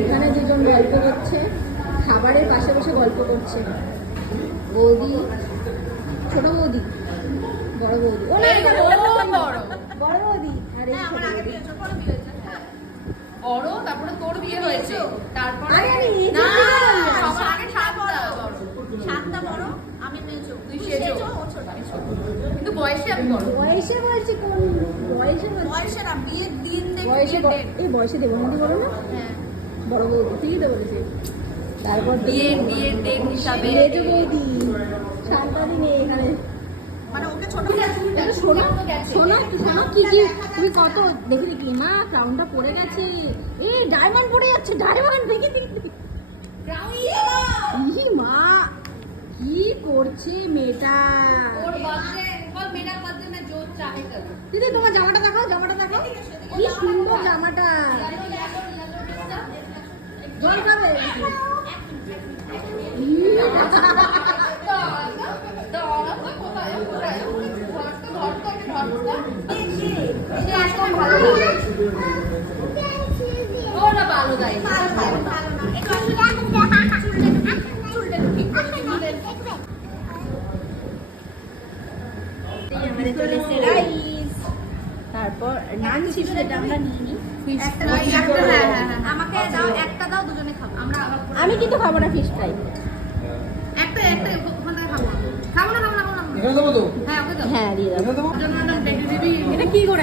এখানে দুজন গল্প করছে, খাবারের পাশে বসে গল্প করছে। বৌদি, ছোট বৌদি, বড় বৌদি, বড় বৌদি, আরে বড়, তারপরে তোর বিয়ে হয়েছে, তারপরে সবার আগে সাতটা বড়, আমি মেজো, তুই সেজো, ও ছোট, আমি ছোট, কিন্তু বয়সে আমি বড়। বয়সে বলছি, কোন বয়সে বলছি? বয়সে না, বিয়ের দিন দেখে বয়সে এই বয়সে দেবো না, বলো না? হ্যাঁ, বড় বৌদি ঠিকই তো বলেছে। তারপর বিয়ের ডেট হিসাবে মেজো বৌদি, সাতটা দিনে এখানে মানে ওকে ছোট শোনো শোনো শোনো, কি কি তুমি কত দেখে দেখি মা ক্রাউনটা পড়ে গেছে, এই ডায়মন্ড পড়ে যাচ্ছে, ডায়মন্ড দেখে দেখি। ই মা কি করছে মেয়েটা? দিদি তোমার জামাটা দেখাও, জামাটা দেখাও, কি সুন্দর জামাটা। জল খাবে? তারপর নান ছিল যেটা আমরা নিয়ে নিই। আমাকে দাও, একটা দাও, দুজনে খাবো আমরা। আমি কিন্তু খাবো না ফিশ ফ্রাই। একটা ওখান থেকে খাবো। খাবো না। এখানে দেবো তো? হ্যাঁ, ওকে দাও। হ্যাঁ দিয়ে দাও। এখানে দেবো? এটা কি করে